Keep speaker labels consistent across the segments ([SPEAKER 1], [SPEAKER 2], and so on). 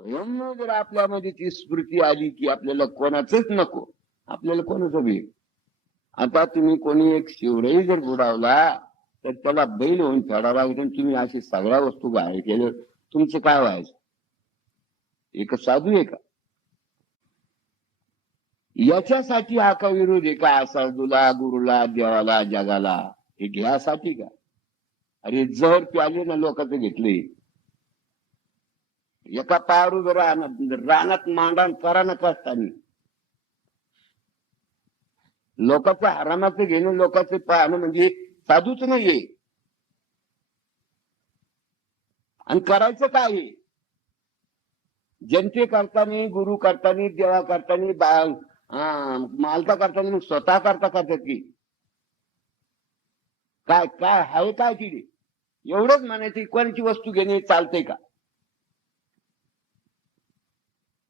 [SPEAKER 1] स्वयं जर आपल्यामध्ये ती स्मृती आली की आपल्याला कोणाचंच नको आपल्याला कोणाचं बी. आता तुम्ही कोणी एक शिवराई जर बुडावला तर त्याला बैल होऊन फेडावा तुम्ही अशी सगळ्या वस्तू बाहेर केल्या तुमचं काय व्हायचं? एक साधू आहे का? याच्यासाठी हा का विरोध आहे का? साधूला गुरुला देवाला जगाला? हे घ्यासाठी का? अरे जर प्याले ना लोकांचं घेतले. एका पायावर जर रानात मांडान करा नका असताना लोकांचं हरामाचं घेणं लोकांचं पाहणं म्हणजे साधूच नाहीये आणि करायचं काय आहे? जनते करताना गुरु करताना देवा करताना मालता करताना मग स्वतः करता करतात की काय काय हवे काय तिथे एवढंच म्हणायचं कोणाची वस्तू घेणे चालते का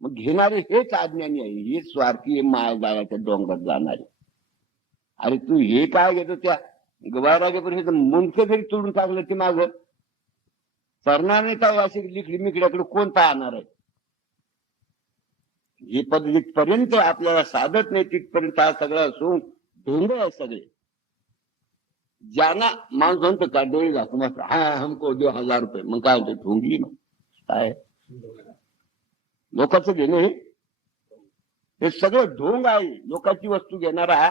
[SPEAKER 1] मग घेणारे हेच अज्ञानी आहे. हे स्वार्थी आहे डोंगरात जाणारे. अरे तू हे काय घेतो त्या गवाराच्या परिषद मुंडकं जरी तोडून टाकलं ते माग सरणार नाही काय अशी लिखली मिकड्याकडे कोण पाहणार आहे? हे पद जिथपर्यंत आपल्याला साधत नाही तिथपर्यंत हा सगळं असून ढोंग आहे सगळे. ज्यांना माणूस म्हणतो का डोळे घासून हा हमको दो हजार रुपये मग काय होतं ठोंगली मग. काय? लोकांचं घेणे हे हे सगळं ढोंग आहे. लोकांची वस्तू घेणारा हा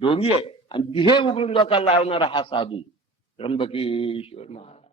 [SPEAKER 1] ढोंगी आहे. आणि दिहे उघडून लोकांना लावणारा हा साधू. त्र्यंबकेश्वर महाराज.